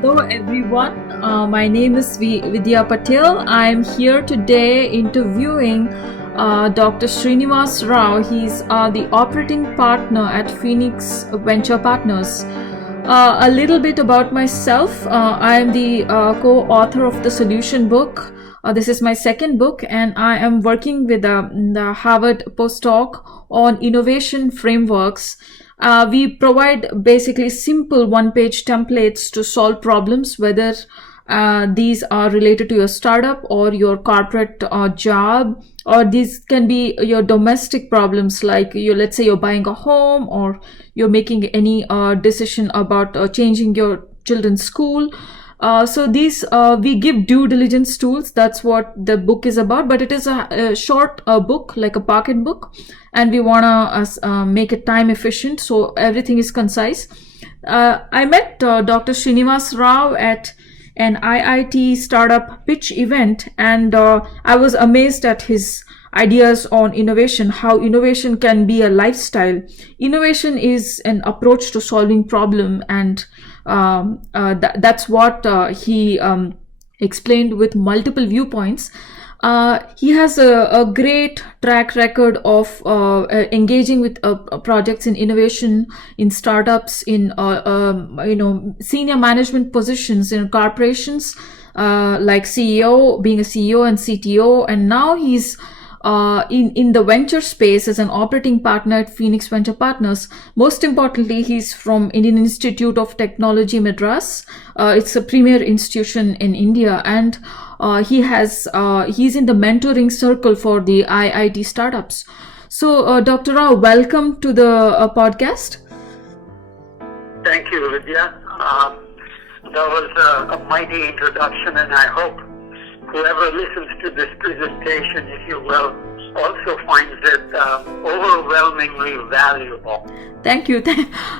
Hello everyone, my name is Vidya Patel. I am here today interviewing Dr. Srinivas Rao. He's the operating partner at Phoenix Venture Partners. A little bit about myself. I am the co-author of the solution book. This is my second book, and I am working with the Harvard postdoc on innovation frameworks. We provide basically simple one-page templates to solve problems, whether these are related to your startup or your corporate job, or these can be your domestic problems, like let's say you're buying a home or you're making any decision about changing your children's school. So these we give due diligence tools. That's what the book is about, but it is a short book, like a pocket book, and we want to make it time efficient, so everything is concise. I met Dr. Srinivas Rao at an IIT startup pitch event, and I was amazed at his ideas on innovation, how innovation can be a lifestyle. Innovation is an approach to solving problem, and that's what he explained with multiple viewpoints. He has a great track record of engaging with projects in innovation, in startups, in senior management positions in corporations, like CEO, being a CEO and CTO, and now he's in the venture space as an operating partner at Phoenix Venture Partners. Most importantly, he's from Indian Institute of Technology, Madras. It's a premier institution in India, and he's in the mentoring circle for the IIT startups. So, Dr. Rao, welcome to the podcast. Thank you, Vidya. That was a mighty introduction, and I hope whoever listens to this presentation, if you will, also finds it overwhelmingly valuable. Thank you.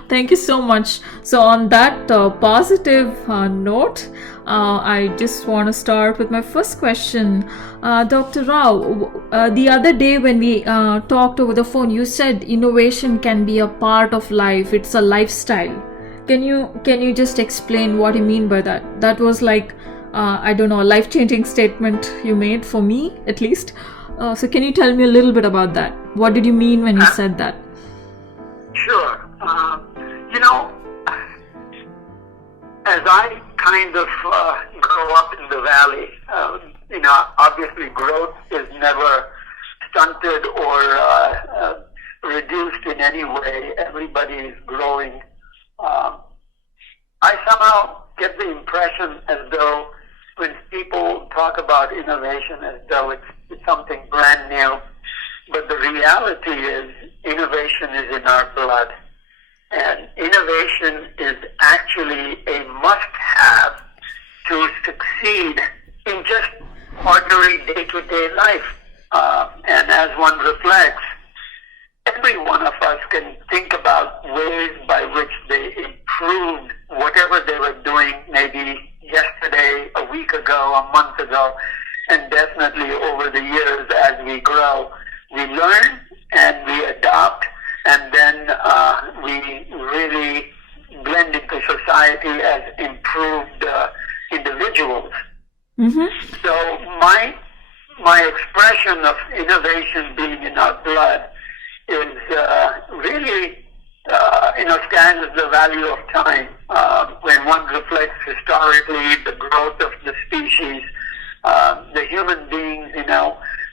Thank you so much. So on that positive note, I just want to start with my first question. Dr. Rao, the other day when we talked over the phone, you said innovation can be a part of life. It's a lifestyle. Can you just explain what you mean by that? That was like, I don't know, a life-changing statement you made, for me at least. So can you tell me a little bit about that? What did you mean when you said that? Sure. As I kind of grow up in the valley, obviously growth is never stunted or reduced in any way. Everybody is growing. I somehow get the impression as though when people talk about innovation as though it's something brand new, but the reality is innovation is in our blood. And innovation is actually a must-have to succeed in just ordinary day-to-day life. And as one reflects, every one of us can think about ways by which they improved whatever they were doing, maybe yesterday, a week ago, a month ago, and definitely over the years as we grow. We learn and we adopt, and then we really blend into society as improved individuals. Mm-hmm. So my expression of innovation being in our blood is really stands the value of time. When one reflects historically the growth of the species, the human beings,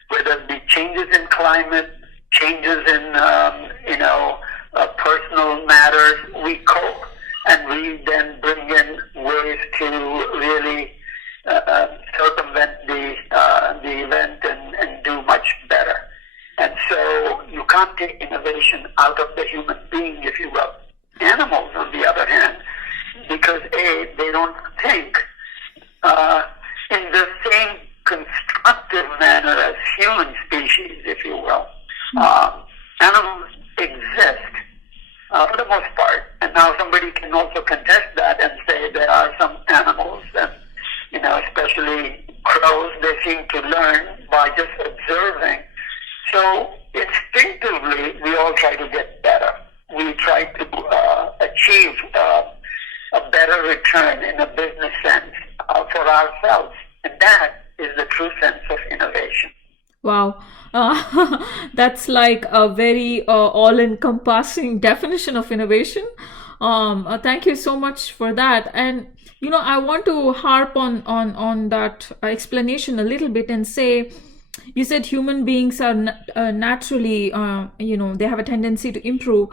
whether it be changes in climate, changes in, personal matters, we cope, and we then bring in ways to really circumvent the event and do much better. And so you can't take innovation out of the human being, if you will. Animals, on the other hand, because A, they don't think in the same constructive manner as human species, if you will. Animals exist for the most part, and now somebody can also contest that and say there are some animals that, especially crows, they seem to learn by just observing. So instinctively, we all try to get better. We try to achieve a better return return in a business sense for ourselves. And that is the true sense of innovation. Wow. That's like a very all-encompassing definition of innovation. Thank you so much for that. And I want to harp on that explanation a little bit and say, you said human beings are naturally, they have a tendency to improve.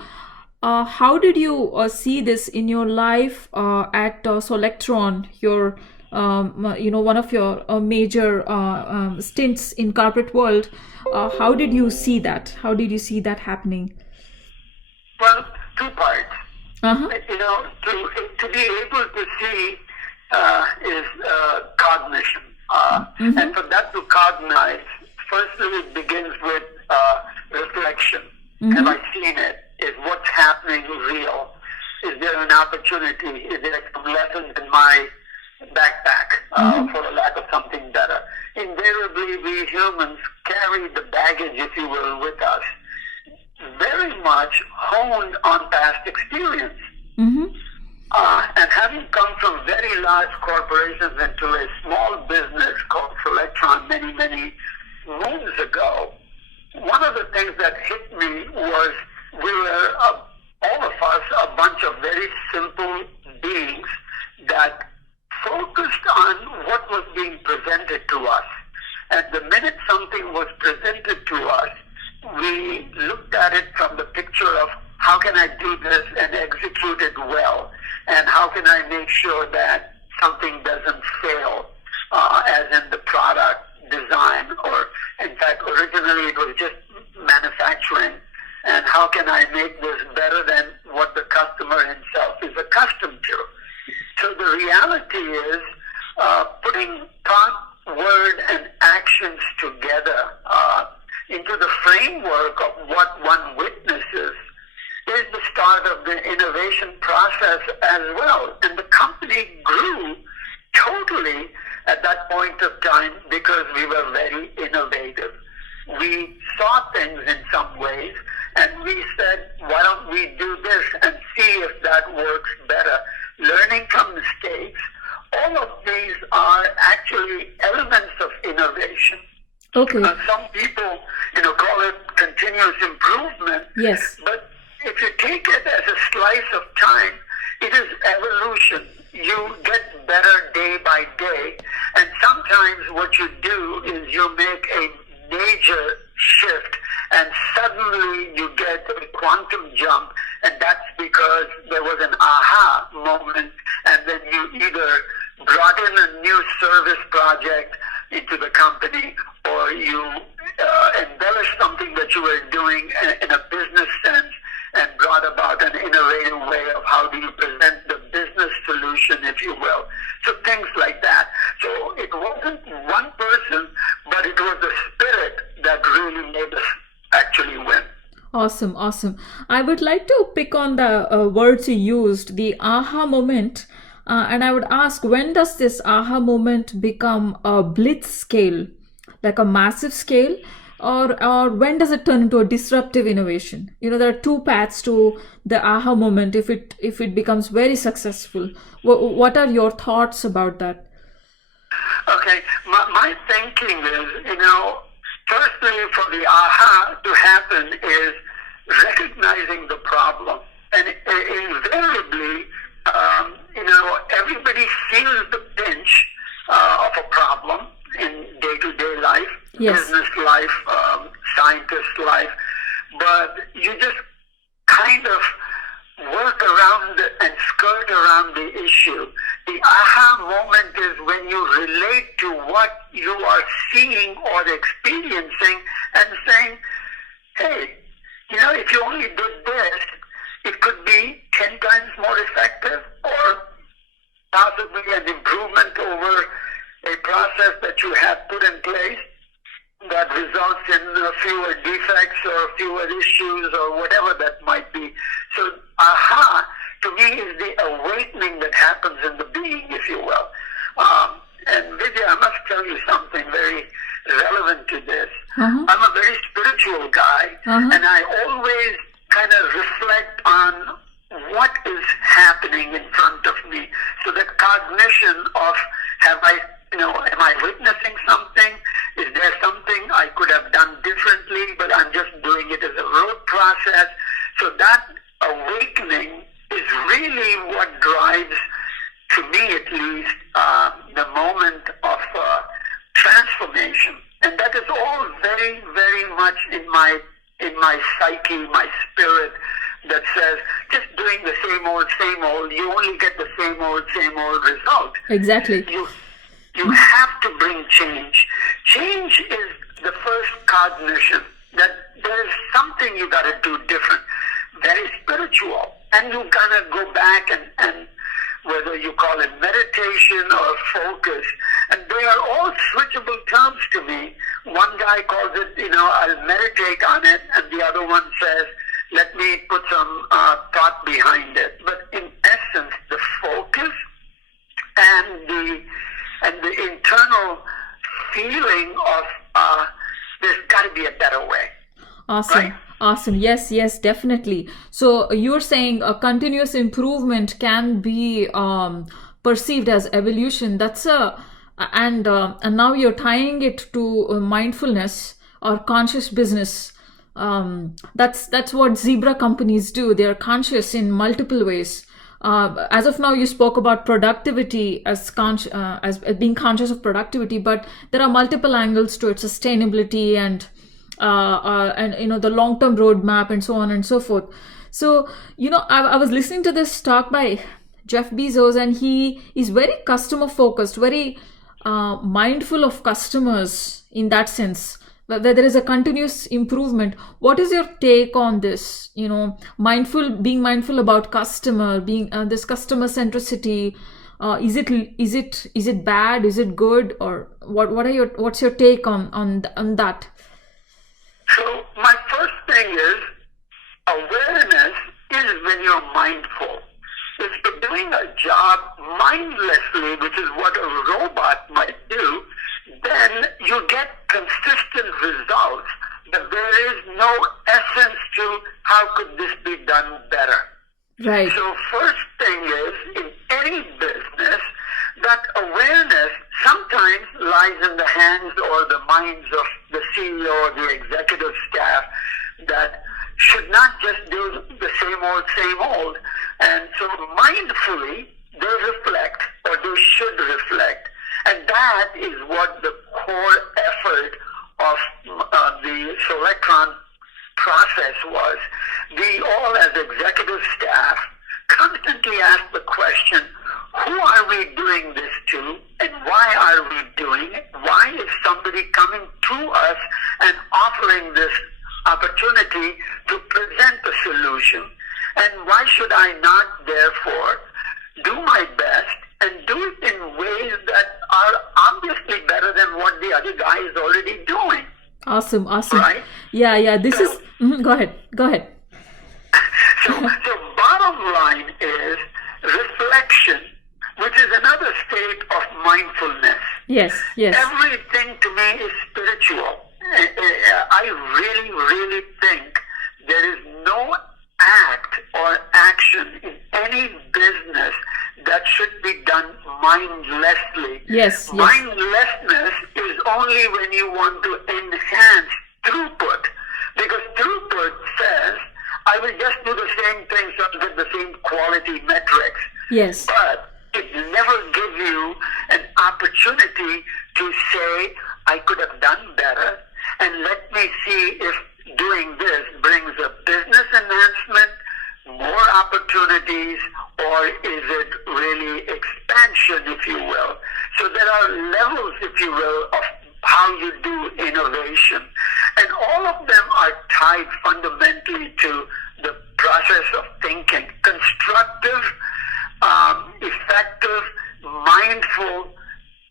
How did you see this in your life at Solectron, your one of your major stints in corporate world? How did you see that? How did you see that happening? Well, two parts. Uh-huh. To be able to see is cognition. And for that to cognize, firstly it begins with reflection. Have I seen it? Is what's happening real? Is there an opportunity? Is there some lessons in my backpack, for a lack of something better? Invariably, we humans carry the baggage, if you will, with us, very much honed on past experience. And having come from very large corporations into a small business called Solectron many moons ago, one of the things that hit me was we were, all of us, a bunch of very simple beings that focused on what was being presented to us. And the minute something was presented to us, we looked at it from the picture of how can I do this and execute it well, and how can I make sure that something doesn't fail, as in the product design, or in fact originally it was just manufacturing, and how can I make this better than what the customer himself is accustomed to. So the reality is putting thought, word, and actions together into the framework of what one witnesses is the start of the innovation process as well. And the company grew totally at that point of time because we were very innovative. We saw things in some ways, and we said, why don't we do this and see if that works better? Learning from mistakes, all of these are actually elements of innovation. Okay. Some people, call it continuous improvement. Yes. But if you take it as a slice of time, it is evolution. You get better day by day, and sometimes what you do is you make a major shift, and suddenly you get a quantum jump, and that's because there was an aha moment, and then you either brought in a new service project into the company, or you embellished something that you were doing in a business sense and brought about an innovative way of how do you present the business solution, if you will. So things like that. So it wasn't one person, but it was the spirit that really made us actually win. Awesome. I would like to pick on the words you used, the aha moment. And I would ask, when does this aha moment become a blitz scale, like a massive scale, or when does it turn into a disruptive innovation? There are two paths to the aha moment if it becomes very successful. What are your thoughts about that? Okay, my thinking is, firstly, for the aha to happen is recognizing the problem. And invariably, everybody feels the pinch of a problem in day-to-day life, yes, business life, scientist life, but you just kind of work around and skirt around the issue. The aha moment is when you relate to what you are seeing or experiencing and saying, hey, if you only did this, it could be 10 times more effective, or possibly an improvement over a process that you have put in place that results in fewer defects or fewer issues or whatever that might be. So aha, to me, is the awakening that happens in the being, if you will. And Vidya, I must tell you something very relevant to this. I'm a very spiritual guy, and I always kind of reflect on what is happening in front of me, so that cognition of am I witnessing something? Is there something I could have done differently, but I'm just doing it as a rote process? So that awakening is really what drives, to me at least, the moment of transformation. And that is all very, very much in my psyche, my spirit, that says just doing the same old, you only get the same old result. Exactly. You have to bring change. Change is the first cognition that there is something you got to do different, very spiritual. And you got to go back and whether you call it meditation or focus, and they are all switchable terms to me. One guy calls it, I'll meditate on it, and the other one says, let me put some thought behind it. But in essence, the focus and the internal feeling of there's got to be a better way. Awesome. Right? Awesome. Yes, definitely. So you're saying a continuous improvement can be perceived as evolution. And now you're tying it to mindfulness or conscious business. That's what zebra companies do. They're conscious in multiple ways. As of now, you spoke about productivity as being conscious of productivity, but there are multiple angles to it: sustainability and the long-term roadmap and so on and so forth. So I was listening to this talk by Jeff Bezos, and he is very customer focused, very mindful of customers in that sense, where there is a continuous improvement. What is your take on this? Being mindful about customer, being this customer centricity. Is it bad? Is it good? Or what's your take on that? So my first thing is, awareness is when you're mindful. If you're doing a job mindlessly, which is what a robot might do, then you get consistent results, but there is no essence to how could this be done better. Right. So first thing is, in any business, that awareness sometimes lies in the hands or the minds of the CEO or the executive staff that should not just do the same old. And so mindfully, they reflect, or they should reflect. And that is what the core effort of the Selectron process was. We all, as executive staff, constantly ask the question, who are we doing this to, and why are we doing it? Why is somebody coming to us and offering this opportunity to present a solution? And why should I not, therefore, do my best and do it in ways that are obviously better than what the other guy is already doing? Awesome. Right? Yeah. Go ahead. So bottom line is reflection, which is another state of mindfulness. Yes. Everything to me is spiritual. I really, really think there is no act or action in any business that should be done mindlessly. Yes. Mindlessness is only when you want to enhance throughput, because throughput says, I will just do the same thing so I get the same quality metrics. Yes. But it never gives you an opportunity to say, I could have done better, and let me see if doing this brings a business enhancement, more opportunities, or is it really expansion, if you will. So there are levels, if you will, of how you do innovation. And all of them are tied fundamentally to the process of thinking. Constructive, effective, mindful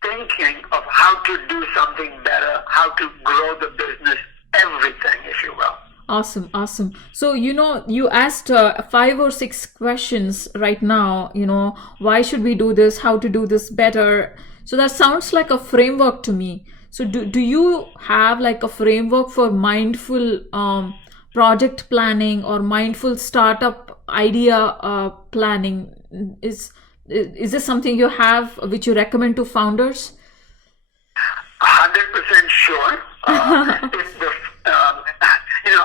thinking of how to do something better, how to grow the business, everything, if you will. Awesome. So, you asked 5 or 6 questions right now, why should we do this? How to do this better? So that sounds like a framework to me. So do you have like a framework for mindful project planning or mindful startup idea planning? Is Is this something you have which you recommend to founders? 100% sure. If the,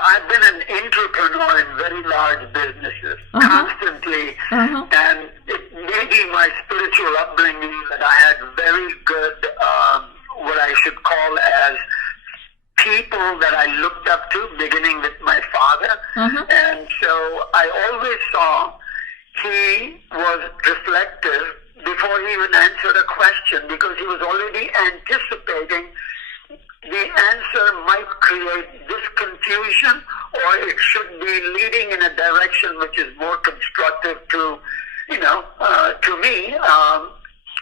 I've been an entrepreneur in very large businesses constantly, and it may be my spiritual upbringing that I had very good, what I should call as people that I looked up to, beginning with my father. And so I always saw he was reflective before he even answered a question, because he was already anticipating the answer might create this confusion, or it should be leading in a direction which is more constructive to me,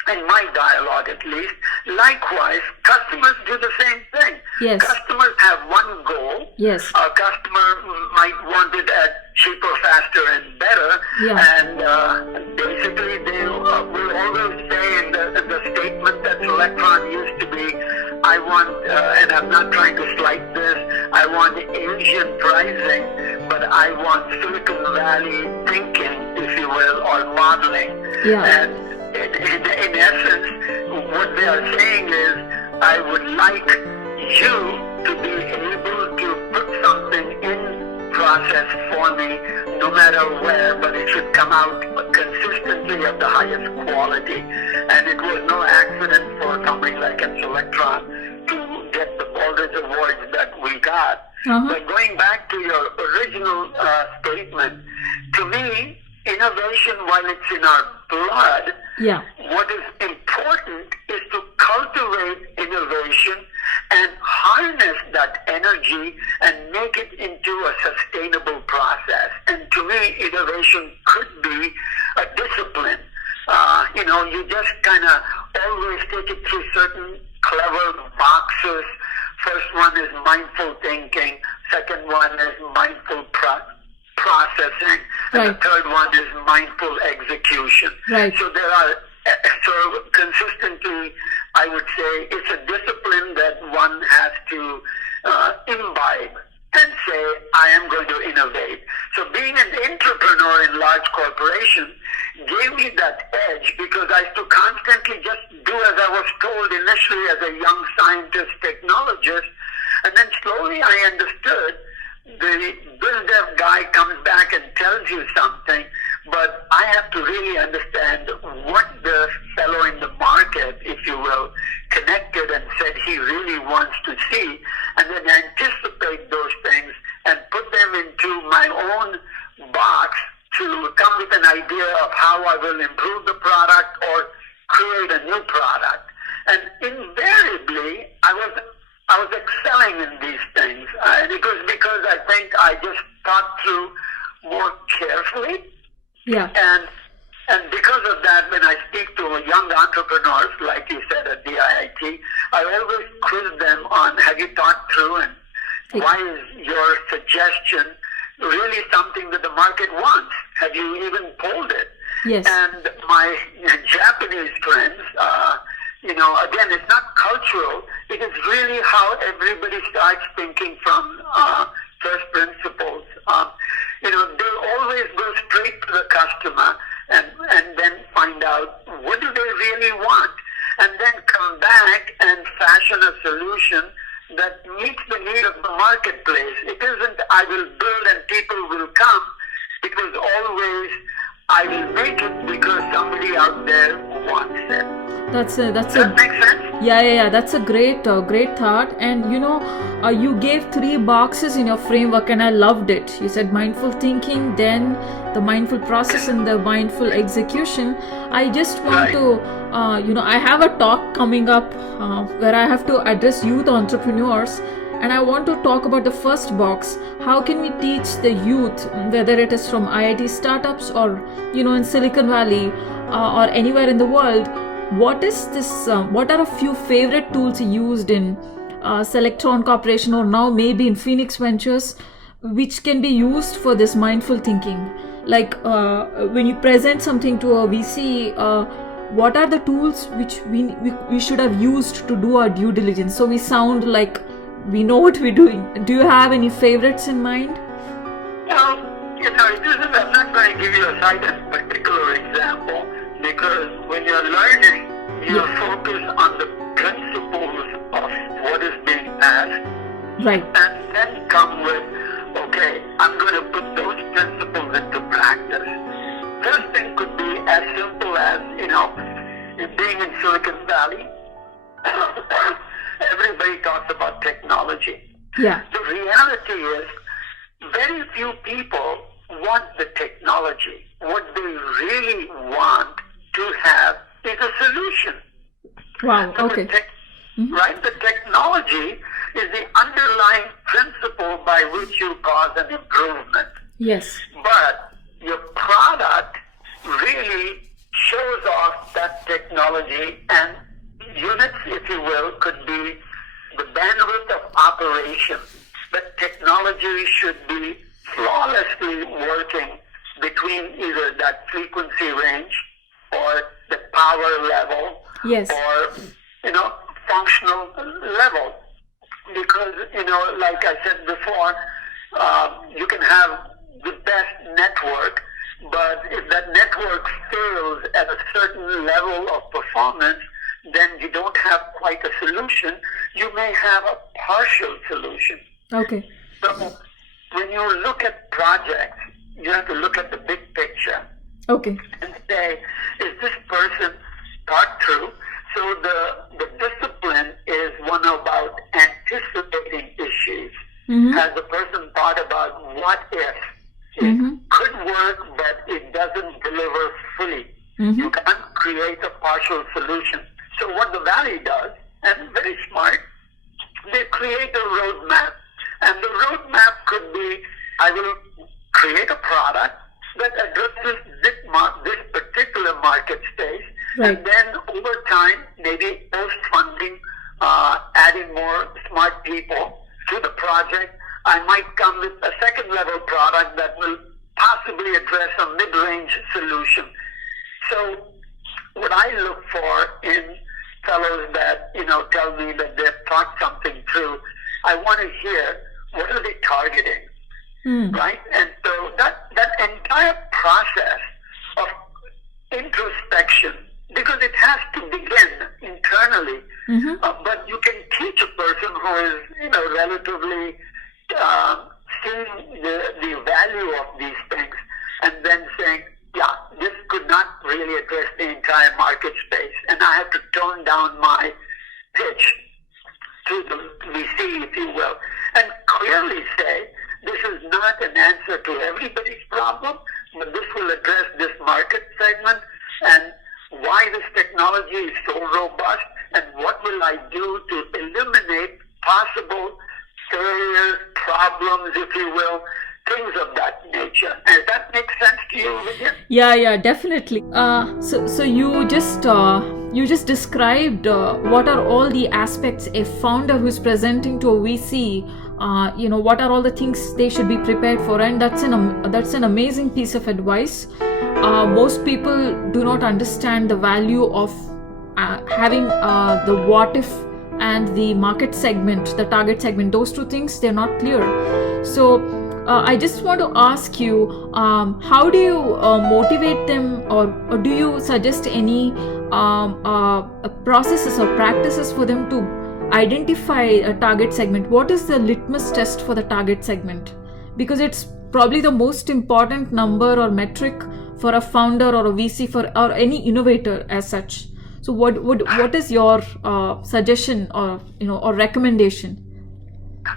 in my dialogue at least. Likewise, customers do the same thing. Yes. Customers have one goal. Yes. A customer might want it at cheaper, faster, and better. Yeah. And basically, they will always say in the statement that Electron used to be, I want, and I'm not trying to slight this, I want Asian pricing, but I want Silicon Valley thinking, if you will, or modeling. Yeah. And in essence, what they are saying is, I would like you to be able to put something in process for me, no matter where, but it should come out consistently of the highest quality. And it was no accident for a company like Electron to get all these awards that we got. But going back to your original statement, to me, innovation, while it's in our blood, what is important is to cultivate innovation and harness that energy and make it into a sustainable process. And to me, innovation could be a discipline. You just kind of always take it through certain clever boxes. First one is mindful thinking. Second one is mindful processing. And the third one is mindful execution. So so consistently, I would say it's a discipline that one has to imbibe and say, I am going to innovate. So being an entrepreneur in large corporations gave me that edge, because I used to constantly just do as I was told initially as a young scientist, technologist, and then slowly I understood the BizDev guy comes back and tells you something, but I have to really understand what the fellow in the market, if you will, connected and said he really wants to see, and then anticipate those things and put them into my own box to come with an idea of how I will improve the product or create a new product. And invariably, I was excelling in these things. It was because I think I just thought through more carefully. And because of that, when I speak to young entrepreneurs, like you said at the IIT, I always quiz them on, have you thought through, and why is your suggestion really something that the market wants? Have you even polled it? Yes. And my Japanese friends, again, it's not cultural. It is really how everybody starts thinking from first principles. They always go straight to the customer and then find out what do they really want, and then come back and fashion a solution that meets the need of the marketplace. It isn't I will build and people will come. It was always I will make it because somebody out there wants it. Does that make sense? Yeah. That's a great thought. And you gave 3 boxes in your framework, and I loved it. You said mindful thinking, then the mindful process, and the mindful execution. I just want to, I have a talk coming up where I have to address youth entrepreneurs. And I want to talk about the first box. How can we teach the youth, whether it is from IIT startups or, in Silicon Valley or anywhere in the world, what is this? What are a few favorite tools used in Selectron Corporation or now maybe in Phoenix Ventures, which can be used for this mindful thinking? Like when you present something to a VC, what are the tools which we should have used to do our due diligence? So we sound like we know what we're doing. Do you have any favorites in mind? Well, I'm not going to give you a particular example, Because when you're learning, you're focused on the principles of what is being asked. Right. And then come with, okay, I'm going to put those principles into practice. First thing could be as simple as, being in Silicon Valley, everybody talks about technology. Yeah. The reality is, very few people want the technology. What they really want to have is a solution. Wow, So okay. Right? The technology is the underlying principle by which you cause an improvement. Yes. But your product really shows off that technology, and units, if you will, could be the bandwidth of operation. But technology should be flawlessly working between either that frequency range or the power level Yes. or, functional level. Because, like I said before, you can have the best network, but if that network fails at a certain level of performance, then you don't have quite a solution. You may have a partial solution. Okay. So when you look at projects, you have to look at the big picture Okay. and say, is this person thought through? So the discipline is one about anticipating issues. Has the person thought about what if? It could work, but it doesn't deliver fully. You can't create a partial solution. So what the Valley does, and very smart, they create a roadmap. And the roadmap could be, I will create a product that addresses this particular market space. Right. And then over time, maybe post-funding, adding more smart people to the project, I might come with a second-level product that will possibly address a mid-range solution. So what I look for in fellows that, tell me that they've thought something through, I want to hear, what are they targeting, right? And so that entire process of introspection, because it has to begin internally, but you can teach a person who is, relatively seeing the value of these things and then saying, yeah, this could not really address the entire market space, and I have to tone down my pitch to the VC, if you will, and clearly say, this is not an answer to everybody's problem, but this will address this market segment, and why this technology is so robust, and what will I do to eliminate possible failures, problems, if you will, things of that nature. And does that make sense to you, Vidya? Yeah, definitely. So you just described what are all the aspects a founder who's presenting to a VC, what are all the things they should be prepared for, and that's an amazing piece of advice. Most people do not understand the value of having the what if and the market segment, the target segment. Those two things, they're not clear. So I just want to ask you, how do you motivate them, or do you suggest any processes or practices for them to identify a target segment? What is the litmus test for the target segment? Because it's probably the most important number or metric for a founder or a VC or any innovator as such. So what is your suggestion or recommendation?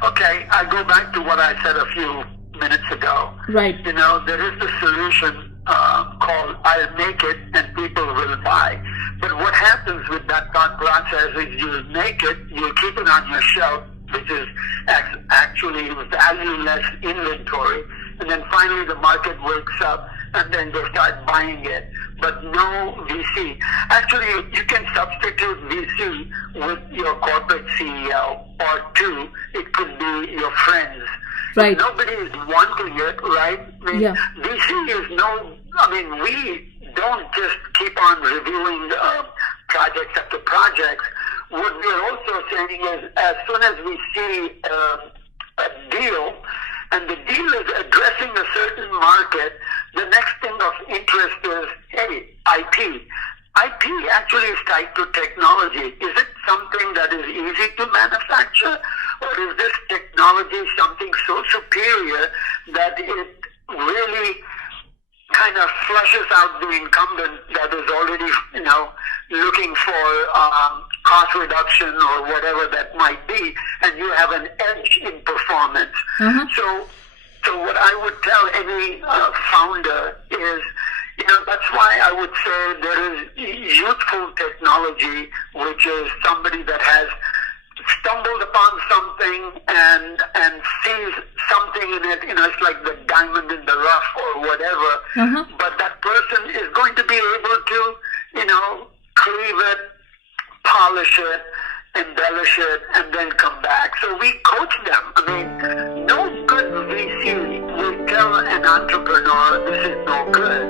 Okay, I go back to what I said a few minutes ago. Right. There is the solution called I'll make it and people will buy. But what happens with that thought process is you'll make it, you'll keep it on your shelf, which is actually valueless inventory. And then finally the market wakes up and then they start buying it. But no VC. Actually, you can substitute VC with your corporate CEO, or two, it could be your friends. Right. Nobody is wanting it, right? VC is we don't just keep on reviewing projects after projects. What we're also saying is, as soon as we see a deal, and the deal is addressing a certain market, the next thing of interest is, hey, IP. IP actually is tied to technology. Is it something that is easy to manufacture, or is this technology something so superior that it really kind of flushes out the incumbent that is already, looking for cost reduction or whatever that might be, and you have an edge in performance. So what I would tell any founder is, that's why I would say there is youthful technology, which is somebody that has stumbled upon something and sees something in it, it's like the diamond in the rough or whatever, but that person is going to be able to, cleave it, polish it, embellish it, and then come back. So we coach them. I mean, no good VC will tell an entrepreneur this is no good.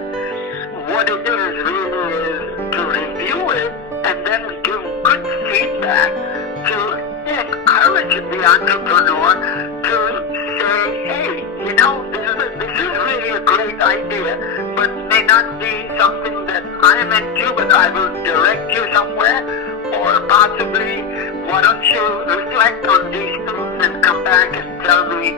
What it is really is to review it and then give good feedback to encourage the entrepreneur to say, hey, this is really a great idea, but may not be something that I am into, but I will direct you somewhere, or possibly, why don't you reflect on these things and come back and tell me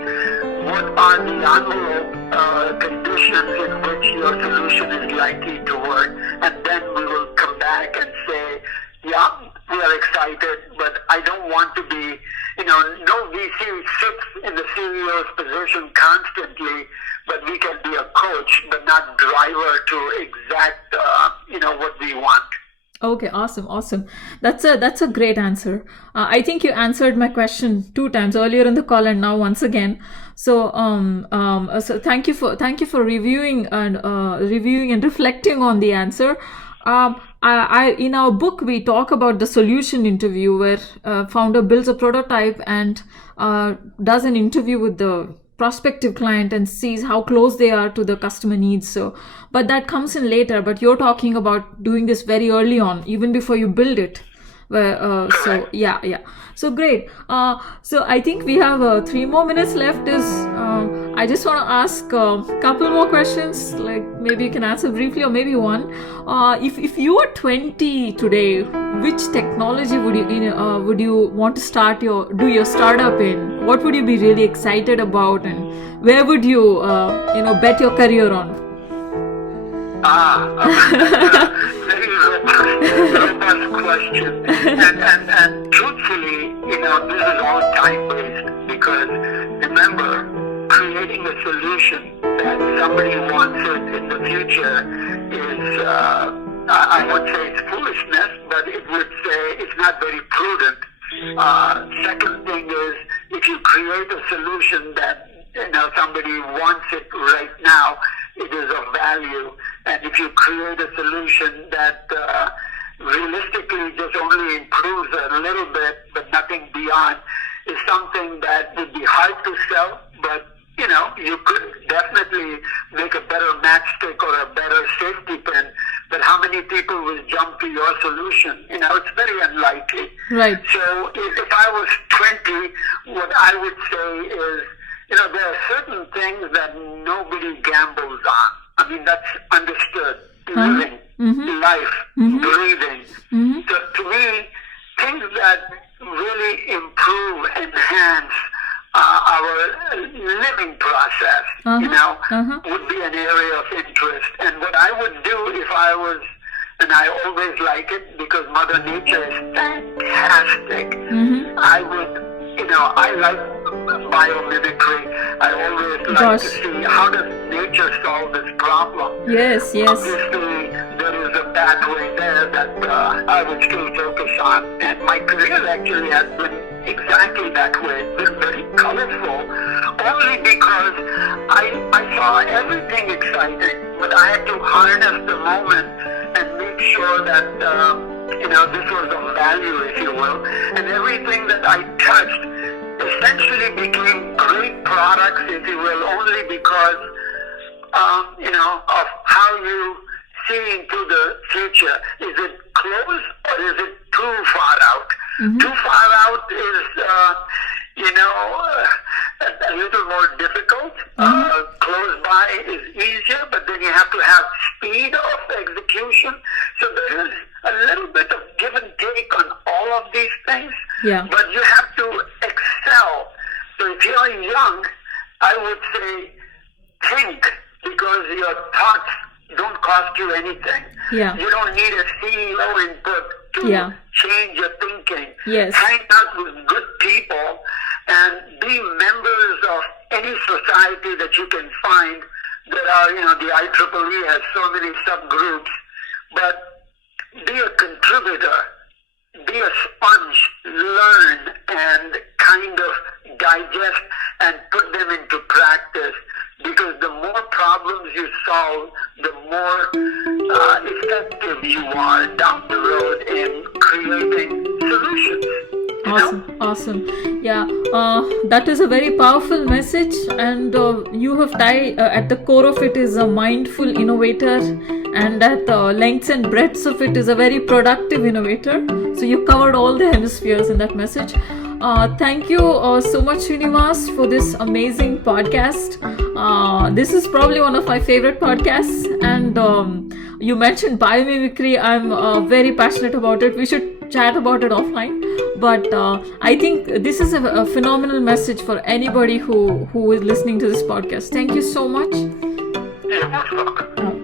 what are the envelope conditions in which your solution is likely to work, and then we will come back and say, yeah, we are excited, but I don't want to be, no VC sits in the CEO's position constantly, but we can be a coach, but not driver to exact, what we want. Okay, awesome. That's a great answer. I think you answered my question 2 times earlier in the call and now once again. So so thank you for reviewing and reflecting on the answer. I in our book we talk about the solution interview, where founder builds a prototype and does an interview with the prospective client and sees how close they are to the customer needs. So, but that comes in later. But you're talking about doing this very early on, even before you build it. So yeah. So great. So I think we have 3 more minutes left. I just want to ask a couple more questions. Like maybe you can answer briefly, or maybe one. If you were 20 today, which technology would you want to do your startup in? What would you be really excited about, and where would you bet your career on? Very robust question, and truthfully, this is all time-based, because remember, creating a solution that somebody wants it in the future is, I would say it's foolishness, but it would say it's not very prudent. Second thing is, if you create a solution that somebody wants it right now, it is of value. And if you create a solution that realistically just only improves a little bit, but nothing beyond, is something that would be hard to sell, but you could definitely make a better matchstick or a better safety pin. But how many people will jump to your solution? It's very unlikely. Right. So if I was 20, what I would say is, there are certain things that nobody gambles on. I mean, that's understood. Living, life, breathing. So to me, things that really improve, enhance our living process, would be an area of interest. And what I would do if I was, and I always like it because Mother Nature is fantastic, I would, I like biomimicry. I always like to see how does nature solve this problem. Yes. Obviously, there is a pathway there that I would still focus on. And my career actually has been exactly that way. It's been very colorful, only because I saw everything exciting, but I had to harness the moment and make sure that this was of value, if you will. And everything that I touched essentially became great products, if you will, only because of how you see into the future. Is it close or is it too far out? Too far out is, a little more difficult. Close by is easier, but then you have to have speed of execution. So there is little bit of give and take on all of these things, Yeah. but you have to excel. So if you're young, I would say think, because your thoughts don't cost you anything. Yeah. You don't need a CEO input to Yeah. change your thinking. Yes. Hang out with good people and be members of any society that you can find. There are, the IEEE has so many subgroups, but be a contributor, be a sponge, learn and kind of digest and put them into practice. Because the more problems you solve, the more effective you are down the road in creating solutions. Awesome. Yeah, that is a very powerful message, and you have tied at the core of it is a mindful innovator, and at the lengths and breadths of it is a very productive innovator. So you covered all the hemispheres in that message. Thank you so much, Srinivas, for this amazing podcast. This is probably one of my favorite podcasts, and you mentioned biomimicry. I'm very passionate about it. We should chat about it offline, but I think this is a phenomenal message for anybody who is listening to this podcast. Thank you so much. You're most welcome.